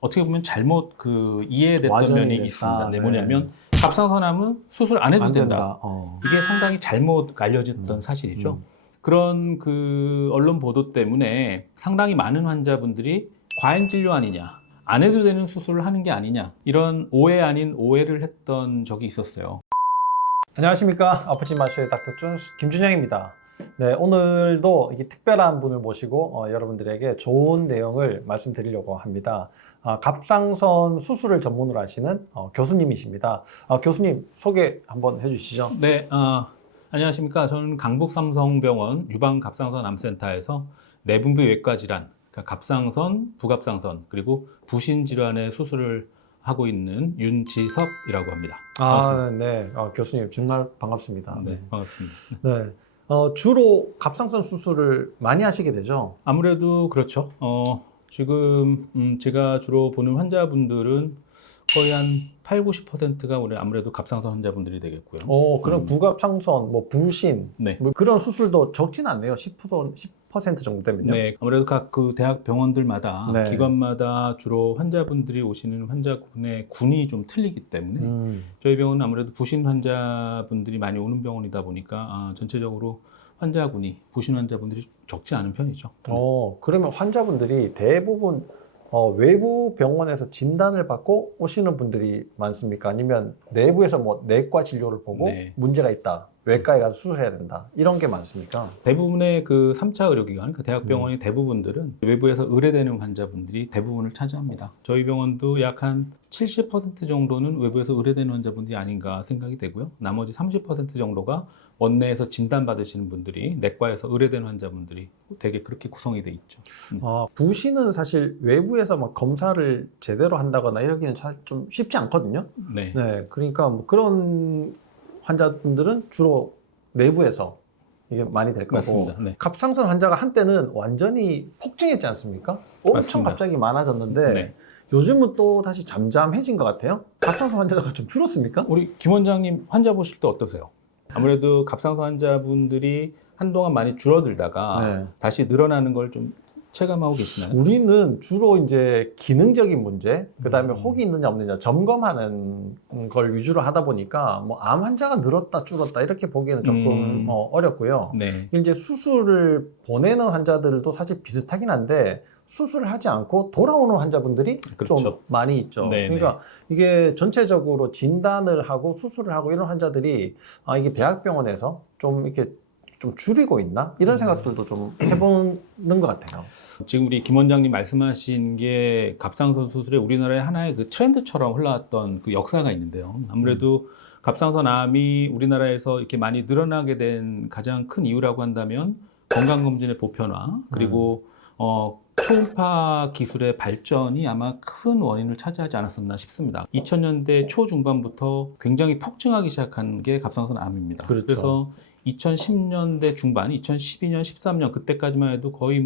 어떻게 보면 잘못 이해됐던 면이 있습니다. 네. 뭐냐면 갑상선암은 수술 안 해도 안 된다. 이게 상당히 잘못 알려졌던 사실이죠. 그런 언론 보도 때문에 상당히 많은 환자분들이 과잉 진료 아니냐, 안 해도 되는 수술을 하는 게 아니냐, 이런 오해 아닌 오해를 했던 적이 있었어요. 안녕하십니까. 아프지 마쇼의 닥터 김준영입니다. 네, 오늘도 이게 특별한 분을 모시고 여러분들에게 좋은 내용을 말씀드리려고 합니다. 갑상선 수술을 전문으로 하시는 교수님이십니다. 교수님 소개 한번 해주시죠. 네, 안녕하십니까. 저는 강북삼성병원 유방갑상선암센터에서 내분비외과 질환, 그러니까 갑상선, 부갑상선, 그리고 부신질환의 수술을 하고 있는 윤지섭이라고 합니다. 반갑습니다. 네. 교수님 정말 반갑습니다. 네, 반갑습니다. 네. 주로 갑상선 수술을 많이 하시게 되죠? 아무래도 그렇죠. 지금 제가 주로 보는 환자분들은 거의 한 8, 90%가 우리 아무래도 갑상선 환자분들이 되겠고요. 그럼 부갑상선, 부신, 네. 그런 수술도 적진 않네요. 10% 정도 되면요. 네, 아무래도 각 대학 병원들마다 네. 기관마다 주로 환자분들이 오시는 환자군의 군이 좀 틀리기 때문에 저희 병원은 아무래도 부신 환자분들이 많이 오는 병원이다 보니까 전체적으로 환자군이 부신 환자분들이 적지 않은 편이죠. 그러면 환자분들이 대부분 외부 병원에서 진단을 받고 오시는 분들이 많습니까? 아니면 내부에서 내과 진료를 보고 네. 문제가 있다, 외과에 가서 수술해야 된다, 이런 게 많습니까? 대부분의 3차 의료기관, 대학병원의 대부분들은 외부에서 의뢰되는 환자분들이 대부분을 차지합니다. 저희 병원도 약 한 70% 정도는 외부에서 의뢰되는 환자분들이 아닌가 생각이 되고요. 나머지 30% 정도가 원내에서 진단받으시는 분들이 내과에서 의뢰되는 환자분들이 되게 그렇게 구성이 돼 있죠. 부신은 사실 외부에서 검사를 제대로 한다거나 이러기는 좀 쉽지 않거든요. 네. 네, 그러니까 그런 환자분들은 주로 내부에서 이게 많이 될 거고. 맞습니다. 네. 갑상선 환자가 한때는 완전히 폭증했지 않습니까? 엄청 맞습니다. 갑자기 많아졌는데 네. 요즘은 또 다시 잠잠해진 것 같아요. 갑상선 환자가 좀 줄었습니까? 우리 김 원장님 환자 보실 때 어떠세요? 아무래도 갑상선 환자분들이 한동안 많이 줄어들다가 네. 다시 늘어나는 걸 좀 체감하고 계시나요? 우리는 주로 이제 기능적인 문제, 그 다음에 혹이 있느냐 없느냐 점검하는 걸 위주로 하다 보니까 암 환자가 늘었다 줄었다 이렇게 보기에는 조금 어렵고요. 네. 이제 수술을 보내는 환자들도 사실 비슷하긴 한데 수술을 하지 않고 돌아오는 환자분들이 그렇죠. 좀 많이 있죠. 네네. 그러니까 이게 전체적으로 진단을 하고 수술을 하고 이런 환자들이 이게 대학병원에서 좀 이렇게 좀 줄이고 있나? 이런 생각들도 좀 해보는 것 같아요. 지금 우리 김 원장님 말씀하신 게 갑상선 수술에 우리나라의 하나의 트렌드처럼 흘러왔던 역사가 있는데요. 아무래도 갑상선암이 우리나라에서 이렇게 많이 늘어나게 된 가장 큰 이유라고 한다면 건강검진의 보편화, 그리고 초음파 기술의 발전이 아마 큰 원인을 차지하지 않았었나 싶습니다. 2000년대 초중반부터 굉장히 폭증하기 시작한 게 갑상선암입니다. 그렇죠. 그래서 2010년대 중반, 2012년, 13년 그때까지만 해도 거의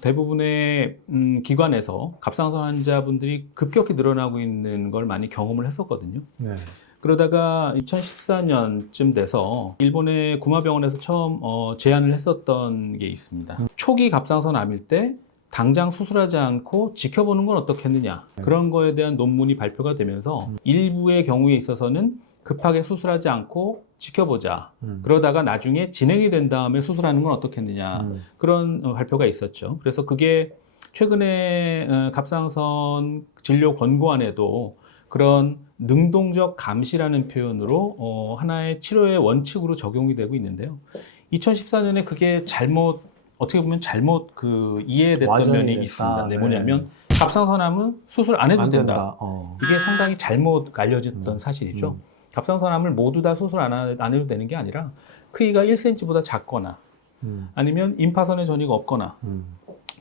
대부분의 기관에서 갑상선 환자분들이 급격히 늘어나고 있는 걸 많이 경험을 했었거든요. 네. 그러다가 2014년쯤 돼서 일본의 구마병원에서 처음 제안을 했었던 게 있습니다. 초기 갑상선암일 때 당장 수술하지 않고 지켜보는 건 어떻겠느냐, 그런 거에 대한 논문이 발표가 되면서 일부의 경우에 있어서는 급하게 수술하지 않고 지켜보자. 그러다가 나중에 진행이 된 다음에 수술하는 건 어떻겠느냐. 그런 발표가 있었죠. 그래서 그게 최근에 갑상선 진료 권고안에도 그런 능동적 감시라는 표현으로 하나의 치료의 원칙으로 적용이 되고 있는데요. 2014년에 그게 어떻게 보면 잘못 이해됐던 면이 있습니다. 네. 뭐냐면 갑상선암은 수술 안 해도 된다. 이게 상당히 잘못 알려졌던 사실이죠. 갑상선암을 모두 다 수술 안 해도 되는 게 아니라 크기가 1cm보다 작거나 아니면 임파선의 전이가 없거나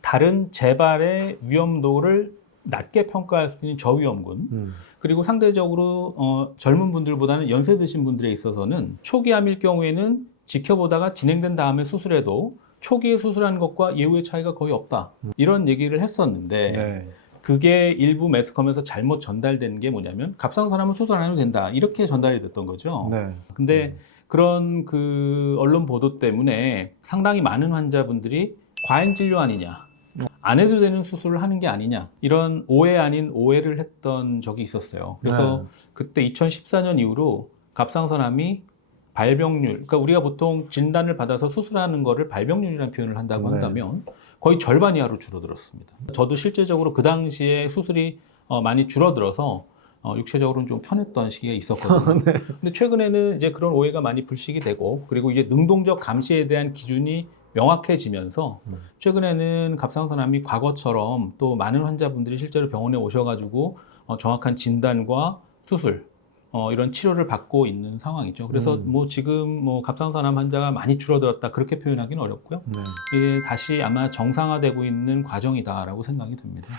다른 재발의 위험도를 낮게 평가할 수 있는 저위험군, 그리고 상대적으로 젊은 분들보다는 연세 드신 분들에 있어서는 초기암일 경우에는 지켜보다가 진행된 다음에 수술해도 초기에 수술하는 것과 이후의 차이가 거의 없다, 이런 얘기를 했었는데 네. 그게 일부 매스컴에서 잘못 전달된 게 뭐냐면 갑상선암은 수술 안 해도 된다, 이렇게 전달이 됐던 거죠. 네. 근데 그런 언론 보도 때문에 상당히 많은 환자분들이 과잉 진료 아니냐, 안 해도 되는 수술을 하는 게 아니냐 이런 오해 아닌 오해를 했던 적이 있었어요. 그래서 그때 2014년 이후로 갑상선암이 발병률, 그러니까 우리가 보통 진단을 받아서 수술하는 거를 발병률이라는 표현을 한다고 한다면 거의 절반 이하로 줄어들었습니다. 저도 실제적으로 그 당시에 수술이 많이 줄어들어서 육체적으로는 좀 편했던 시기가 있었거든요. 근데 최근에는 이제 그런 오해가 많이 불식이 되고, 그리고 이제 능동적 감시에 대한 기준이 명확해지면서 최근에는 갑상선암이 과거처럼 또 많은 환자분들이 실제로 병원에 오셔가지고 정확한 진단과 수술 이런 치료를 받고 있는 상황이죠. 그래서 뭐 지금 뭐 갑상선암 환자가 많이 줄어들었다 그렇게 표현하기는 어렵고요. 이게 다시 아마 정상화되고 있는 과정이다라고 생각이 됩니다.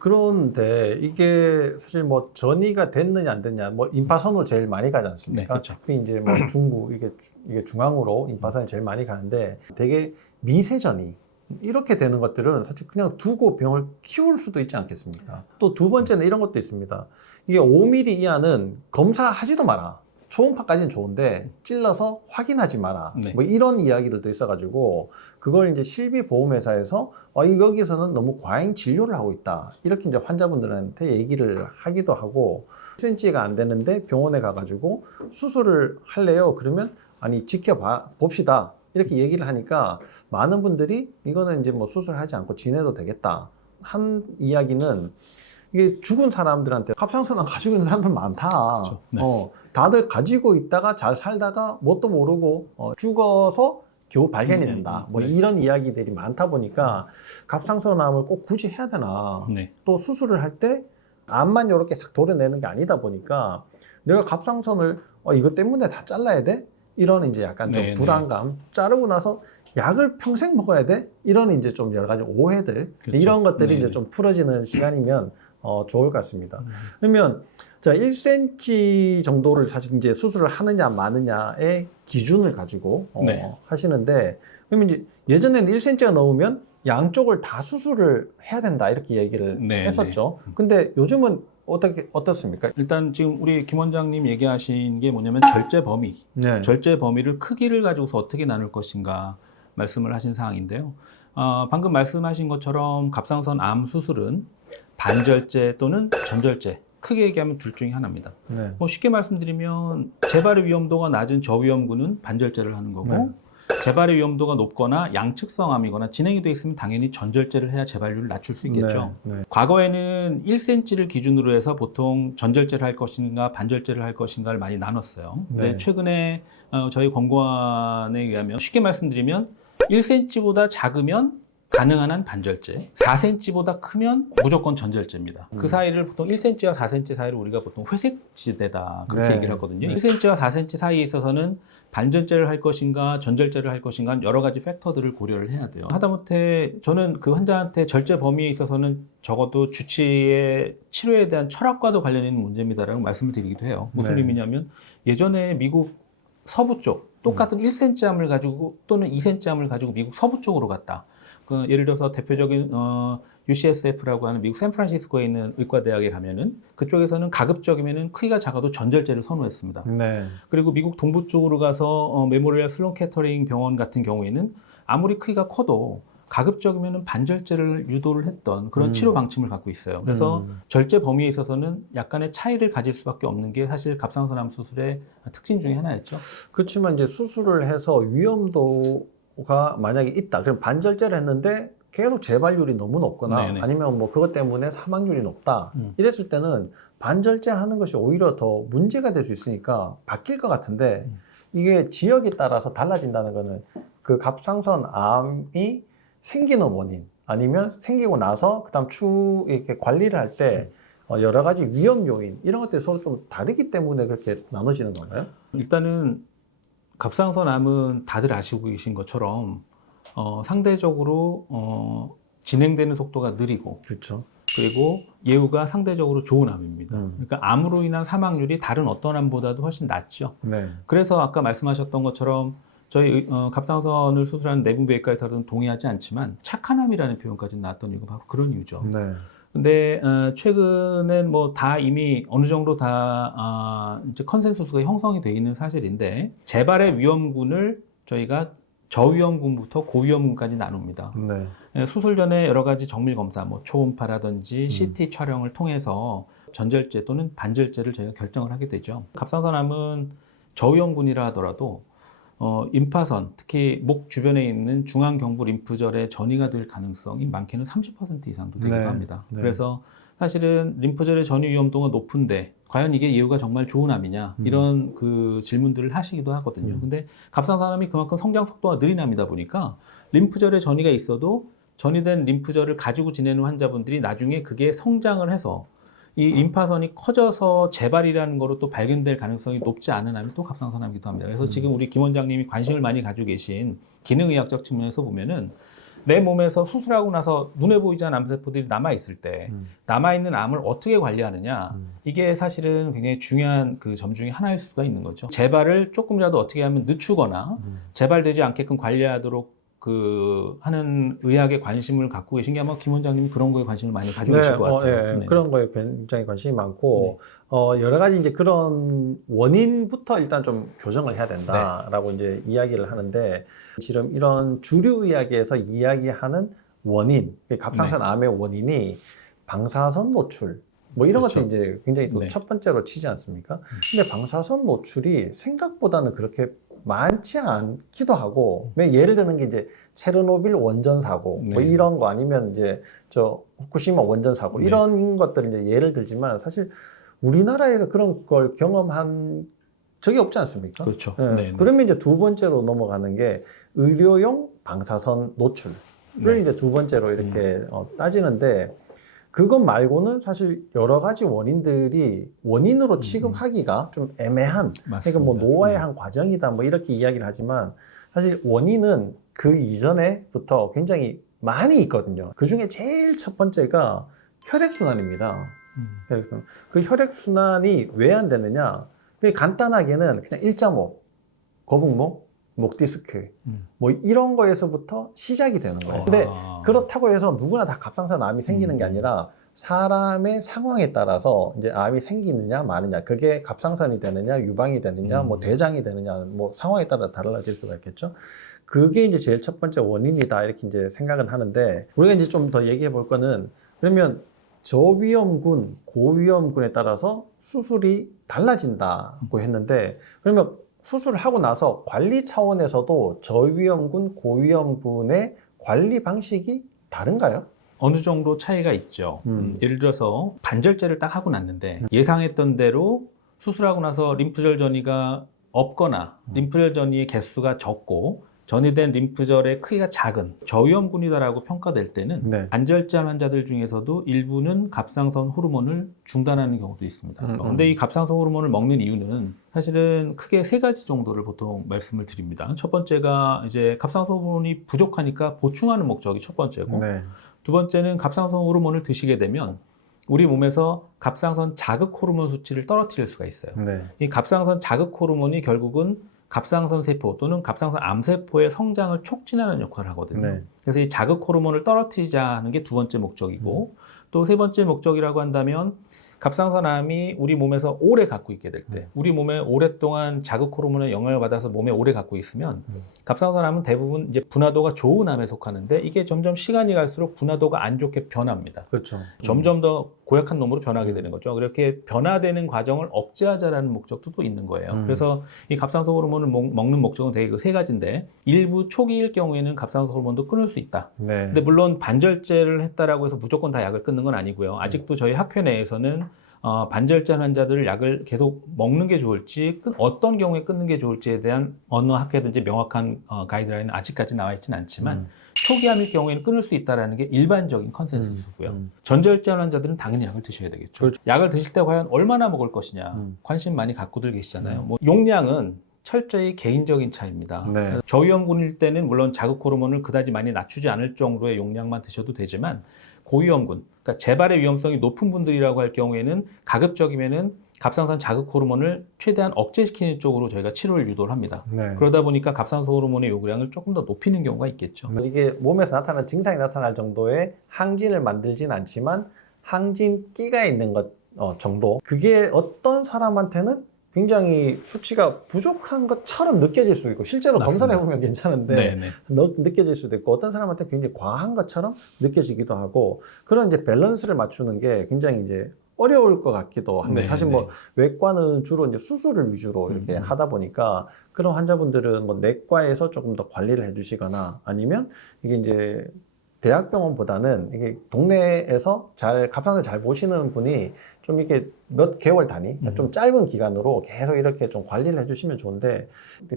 그런데 이게 사실 뭐 전이가 됐느냐 안 됐냐, 뭐 임파선으로 제일 많이 가지 않습니까? 네, 그렇죠. 특히 이제 뭐 중부 이게 중앙으로 임파선이 제일 많이 가는데 되게 미세전이 이렇게 되는 것들은 사실 그냥 두고 병을 키울 수도 있지 않겠습니까? 또 두 번째는 이런 것도 있습니다. 이게 5mm 이하는 검사하지도 마라. 초음파까지는 좋은데 찔러서 확인하지 마라. 네. 뭐 이런 이야기들도 있어가지고 그걸 이제 실비보험회사에서 여기서는 너무 과잉 진료를 하고 있다. 이렇게 이제 환자분들한테 얘기를 하기도 하고 1cm가 안 되는데 병원에 가가지고 수술을 할래요? 그러면 아니 지켜봐 봅시다. 이렇게 얘기를 하니까 많은 분들이 이거는 이제 뭐 수술하지 않고 지내도 되겠다. 한 이야기는 이게 죽은 사람들한테 갑상선암 가지고 있는 사람들 많다. 그렇죠. 네. 다들 가지고 있다가 잘 살다가 뭣도 모르고 죽어서 겨우 발견이 된다. 뭐 네. 이런 이야기들이 많다 보니까 갑상선암을 꼭 굳이 해야 되나. 네. 또 수술을 할 때 암만 이렇게 싹 도려내는 게 아니다 보니까 내가 갑상선을 이것 때문에 다 잘라야 돼? 이런 이제 약간 좀 네, 불안감. 자르고 나서 약을 평생 먹어야 돼? 이런 이제 좀 여러 가지 오해들. 그렇죠. 이런 것들이 네. 이제 좀 풀어지는 시간이면 좋을 것 같습니다. 그러면 자 1cm 정도를 사실 이제 수술을 하느냐 마느냐의 기준을 가지고 네. 하시는데, 그러면 이제 예전에는 1cm가 넘으면 양쪽을 다 수술을 해야 된다 이렇게 얘기를 네, 했었죠. 근데 요즘은 어떻습니까? 일단 지금 우리 김 원장님 얘기하신 게 뭐냐면 절제 범위, 네. 절제 범위를 크기를 가지고서 어떻게 나눌 것인가 말씀을 하신 사항인데요. 방금 말씀하신 것처럼 갑상선 암 수술은 반절제 또는 전절제, 크게 얘기하면 둘 중에 하나입니다. 네. 뭐 쉽게 말씀드리면 재발의 위험도가 낮은 저위험군은 반절제를 하는 거고, 네. 재발의 위험도가 높거나 양측성 암이거나 진행이 돼 있으면 당연히 전절제를 해야 재발률을 낮출 수 있겠죠. 네. 과거에는 1cm를 기준으로 해서 보통 전절제를 할 것인가 반절제를 할 것인가를 많이 나눴어요. 근데 네. 최근에 저희 권고안에 의하면 쉽게 말씀드리면 1cm보다 작으면 가능한 한 반절제, 4cm보다 크면 무조건 전절제입니다. 그 사이를 보통 1cm와 4cm 사이를 우리가 보통 회색지대다 그렇게 네. 얘기를 하거든요. 네. 1cm와 4cm 사이에 있어서는 반절제를 할 것인가 전절제를 할 것인가 여러 가지 팩터들을 고려를 해야 돼요. 하다못해 저는 그 환자한테 절제 범위에 있어서는 적어도 주치의 치료에 대한 철학과도 관련 있는 문제입니다라고 말씀을 드리기도 해요. 무슨 네. 의미냐면 예전에 미국 서부 쪽 똑같은 1cm 암을 가지고 또는 2cm 암을 가지고 미국 서부 쪽으로 갔다. 예를 들어서 대표적인 UCSF라고 하는 미국 샌프란시스코에 있는 의과대학에 가면은 그쪽에서는 가급적이면은 크기가 작아도 전절제를 선호했습니다. 네. 그리고 미국 동부 쪽으로 가서 메모리얼 슬론 캐터링 병원 같은 경우에는 아무리 크기가 커도 가급적이면은 반절제를 유도를 했던 그런 치료 방침을 갖고 있어요. 그래서 절제 범위에 있어서는 약간의 차이를 가질 수밖에 없는 게 사실 갑상선암 수술의 특징 중에 하나였죠. 그렇지만 이제 수술을 해서 위험도가 만약에 있다. 그럼 반절제를 했는데 계속 재발률이 너무 높거나 네네. 아니면 뭐 그것 때문에 사망률이 높다. 이랬을 때는 반절제 하는 것이 오히려 더 문제가 될 수 있으니까 바뀔 것 같은데 이게 지역에 따라서 달라진다는 거는 그 갑상선 암이 생기는 원인 아니면 생기고 나서 그다음 이렇게 관리를 할 때 여러 가지 위험 요인 이런 것들이 서로 좀 다르기 때문에 그렇게 나눠지는 건가요? 일단은 갑상선암은 다들 아시고 계신 것처럼 상대적으로 진행되는 속도가 느리고 그렇죠. 그리고 예후가 상대적으로 좋은 암입니다. 그러니까 암으로 인한 사망률이 다른 어떤 암보다도 훨씬 낮죠. 네. 그래서 아까 말씀하셨던 것처럼 저희 갑상선을 수술하는 내분비외과에서는 동의하지 않지만 착한 암이라는 표현까지 나왔던 이유가 바로 그런 이유죠. 네. 근데 최근엔 뭐 다 이미 어느 정도 다 이제 컨센서스가 형성이 돼 있는 사실인데 재발의 위험군을 저희가 저위험군부터 고위험군까지 나눕니다. 네. 수술 전에 여러 가지 정밀 검사, 뭐 초음파라든지 CT 촬영을 통해서 전절제 또는 반절제를 저희가 결정을 하게 되죠. 갑상선암은 저위험군이라 하더라도 임파선, 특히 목 주변에 있는 중앙경부 림프절에 전이가 될 가능성이 많게는 30% 이상도 되기도 네. 합니다. 네. 그래서 사실은 림프절의 전이 위험도가 높은데 과연 이게 예후가 정말 좋은 암이냐 이런 그 질문들을 하시기도 하거든요. 근데 갑상선암이 그만큼 성장 속도가 느린 암이다 보니까 림프절에 전이가 있어도 전이된 림프절을 가지고 지내는 환자분들이 나중에 그게 성장을 해서 이 림파선이 커져서 재발이라는 거로 또 발견될 가능성이 높지 않은 암이 또 갑상선암이기도 합니다. 그래서 지금 우리 김 원장님이 관심을 많이 가지고 계신 기능의학적 측면에서 보면은 내 몸에서 수술하고 나서 눈에 보이지 않는 암세포들이 남아있을 때 남아있는 암을 어떻게 관리하느냐 이게 사실은 굉장히 중요한 그 점 중에 하나일 수가 있는 거죠. 재발을 조금이라도 어떻게 하면 늦추거나 재발되지 않게끔 관리하도록 그 하는 의학에 관심을 갖고 계신 게 아마 김 원장님이 그런 거에 관심을 많이 가지고 계실 것 같아요. 네. 그런 거에 굉장히 관심이 많고 여러 가지 이제 그런 원인부터 일단 좀 교정을 해야 된다라고 이제 이야기를 하는데 지금 이런 주류 의학에서 이야기하는 원인, 갑상선 암의 원인이 방사선 노출 뭐 이런 그렇죠. 것들이 이제 굉장히 또 네. 첫 번째로 치지 않습니까? 근데 방사선 노출이 생각보다는 그렇게 많지 않기도 하고, 예를 드는 게 이제 체르노빌 원전 사고, 뭐 네. 이런 거 아니면 이제 저 후쿠시마 원전 사고 네. 이런 것들 이제 예를 들지만 사실 우리나라에서 그런 걸 경험한 적이 없지 않습니까? 그렇죠. 예. 네, 네. 그러면 이제 두 번째로 넘어가는 게 의료용 방사선 노출을 네. 이제 두 번째로 이렇게 따지는데. 그것 말고는 사실 여러 가지 원인들이 원인으로 취급하기가 좀 애매한, 그러니까 뭐 노화의 한 과정이다 뭐 이렇게 이야기를 하지만 사실 원인은 그 이전에부터 굉장히 많이 있거든요. 그 중에 제일 첫 번째가 혈액순환입니다. 혈액순환. 그 혈액순환이 왜 안 되느냐? 그게 간단하게는 그냥 일자목, 거북목, 목 디스크 뭐 이런 거에서부터 시작이 되는 거예요. 근데 그렇다고 해서 누구나 다 갑상선 암이 생기는 게 아니라 사람의 상황에 따라서 이제 암이 생기느냐 마느냐, 그게 갑상선이 되느냐 유방이 되느냐 뭐 대장이 되느냐 뭐 상황에 따라 달라질 수가 있겠죠. 그게 이제 제일 첫 번째 원인이다 이렇게 이제 생각은 하는데, 우리가 이제 좀 더 얘기해 볼 거는 그러면 저위험군, 고위험군에 따라서 수술이 달라진다고 했는데, 그러면 수술을 하고 나서 관리 차원에서도 저위험군, 고위험군의 관리 방식이 다른가요? 어느 정도 차이가 있죠. 예를 들어서 반절제를 딱 하고 났는데 예상했던 대로 수술하고 나서 림프절 전이가 없거나 림프절 전이의 개수가 적고 전이된 림프절의 크기가 작은 저위험군이다라고 평가될 때는 네. 반절제한 환자들 중에서도 일부는 갑상선 호르몬을 중단하는 경우도 있습니다. 그런데 이 갑상선 호르몬을 먹는 이유는 사실은 크게 세 가지 정도를 보통 말씀을 드립니다. 첫 번째가 이제 갑상선 호르몬이 부족하니까 보충하는 목적이 첫 번째고, 네. 두 번째는 갑상선 호르몬을 드시게 되면 우리 몸에서 갑상선 자극 호르몬 수치를 떨어뜨릴 수가 있어요. 네. 이 갑상선 자극 호르몬이 결국은 갑상선 세포 또는 갑상선 암세포의 성장을 촉진하는 역할을 하거든요. 네. 그래서 이 자극 호르몬을 떨어뜨리자는 게 두 번째 목적이고, 또 세 번째 목적이라고 한다면 갑상선 암이 우리 몸에서 오래 갖고 있게 될 때, 우리 몸에 오랫동안 자극 호르몬의 영향을 받아서 몸에 오래 갖고 있으면 갑상선 암은 대부분 이제 분화도가 좋은 암에 속하는데 이게 점점 시간이 갈수록 분화도가 안 좋게 변합니다. 그렇죠. 점점 더 고약한 놈으로 변하게 되는 거죠. 그렇게 변화되는 과정을 억제하자라는 목적도 또 있는 거예요. 그래서 이 갑상선 호르몬을 먹는 목적은 되게 그 세 가지인데, 일부 초기일 경우에는 갑상선 호르몬도 끊을 수 있다. 네. 근데 물론 반절제를 했다라고 해서 무조건 다 약을 끊는 건 아니고요. 아직도 저희 학회 내에서는 반절제한 환자들 약을 계속 먹는 게 좋을지, 어떤 경우에 끊는 게 좋을지에 대한 어느 학회든지 명확한 가이드라인은 아직까지 나와 있지는 않지만 초기암일 경우에는 끊을 수 있다는 게 일반적인 컨센서스고요. 전절제한 환자들은 당연히 약을 드셔야 되겠죠. 그렇죠. 약을 드실 때 과연 얼마나 먹을 것이냐 관심 많이 갖고들 계시잖아요. 뭐 용량은 철저히 개인적인 차이입니다. 네. 저위험군일 때는 물론 자극 호르몬을 그다지 많이 낮추지 않을 정도의 용량만 드셔도 되지만, 고위험군, 그러니까 재발의 위험성이 높은 분들이라고 할 경우에는 가급적이면은 갑상선 자극 호르몬을 최대한 억제시키는 쪽으로 저희가 치료를 유도를 합니다. 네. 그러다 보니까 갑상선 호르몬의 요구량을 조금 더 높이는 경우가 있겠죠. 이게 몸에서 나타나는 증상이 나타날 정도의 항진을 만들진 않지만 항진기가 있는 것 정도, 그게 어떤 사람한테는 굉장히 수치가 부족한 것처럼 느껴질 수 있고 실제로 맞습니다. 검사를 해보면 괜찮은데 네네. 느껴질 수도 있고 어떤 사람한테 굉장히 과한 것처럼 느껴지기도 하고 그런 이제 밸런스를 맞추는 게 굉장히 이제 어려울 것 같기도 합니다. 네, 사실 네. 뭐 외과는 주로 이제 수술을 위주로 이렇게 하다 보니까 그런 환자분들은 뭐 내과에서 조금 더 관리를 해주시거나 아니면 이게 이제 대학병원보다는 이게 동네에서 갑상선을 잘 보시는 분이 좀 이렇게 몇 개월 단위, 좀 짧은 기간으로 계속 이렇게 좀 관리를 해주시면 좋은데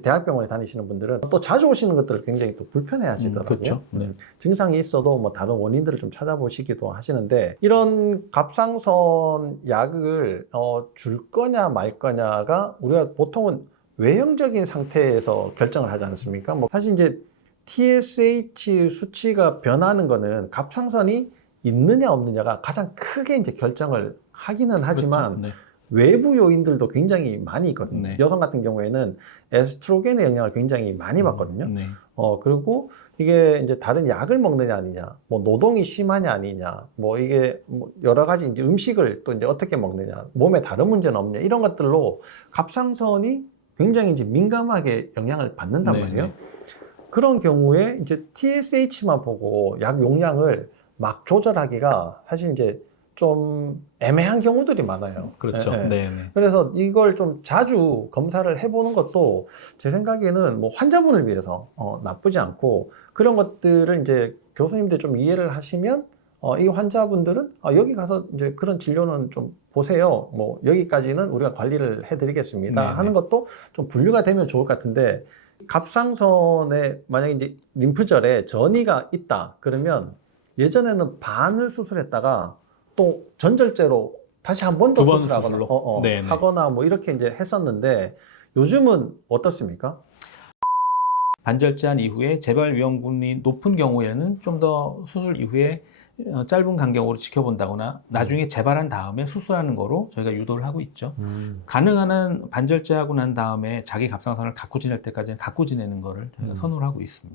대학병원에 다니시는 분들은 또 자주 오시는 것들을 굉장히 또 불편해 하시더라고요. 그렇죠. 네. 증상이 있어도 뭐 다른 원인들을 좀 찾아보시기도 하시는데 이런 갑상선 약을 줄 거냐 말 거냐가 우리가 보통은 외형적인 상태에서 결정을 하지 않습니까? 뭐 사실 이제 TSH 수치가 변하는 거는 갑상선이 있느냐 없느냐가 가장 크게 이제 결정을 하기는 하지만 그렇죠. 네. 외부 요인들도 굉장히 많이 있거든요. 네. 여성 같은 경우에는 에스트로겐의 영향을 굉장히 많이 받거든요. 네. 그리고 이게 이제 다른 약을 먹느냐 아니냐, 뭐 노동이 심하냐 아니냐, 뭐 이게 뭐 여러 가지 이제 음식을 또 이제 어떻게 먹느냐, 몸에 다른 문제는 없냐 이런 것들로 갑상선이 굉장히 이제 민감하게 영향을 받는단 네, 말이에요. 네. 그런 경우에 이제 TSH만 보고 약 용량을 막 조절하기가 사실 이제 좀 애매한 경우들이 많아요. 그렇죠. 예, 예. 네. 네. 그래서 이걸 좀 자주 검사를 해보는 것도 제 생각에는 뭐 환자분을 위해서 나쁘지 않고 그런 것들을 이제 교수님들 좀 이해를 하시면 이 환자분들은 여기 가서 이제 그런 진료는 좀 보세요. 뭐 여기까지는 우리가 관리를 해드리겠습니다. 네네. 하는 것도 좀 분류가 되면 좋을 것 같은데 갑상선에 만약에 이제 림프절에 전이가 있다 그러면 예전에는 반을 수술했다가 또 전절제로 다시 한 번 더 두번 수술하거나 수술로? 네네. 하거나 뭐 이렇게 이제 했었는데 요즘은 어떻습니까? 반절제한 이후에 재발 위험군이 높은 경우에는 좀 더 수술 이후에 짧은 간격으로 지켜본다거나 나중에 재발한 다음에 수술하는 거로 저희가 유도를 하고 있죠. 가능한 한 반절제하고 난 다음에 자기 갑상선을 갖고 지낼 때까지는 갖고 지내는 거를 저희가 선호를 하고 있습니다.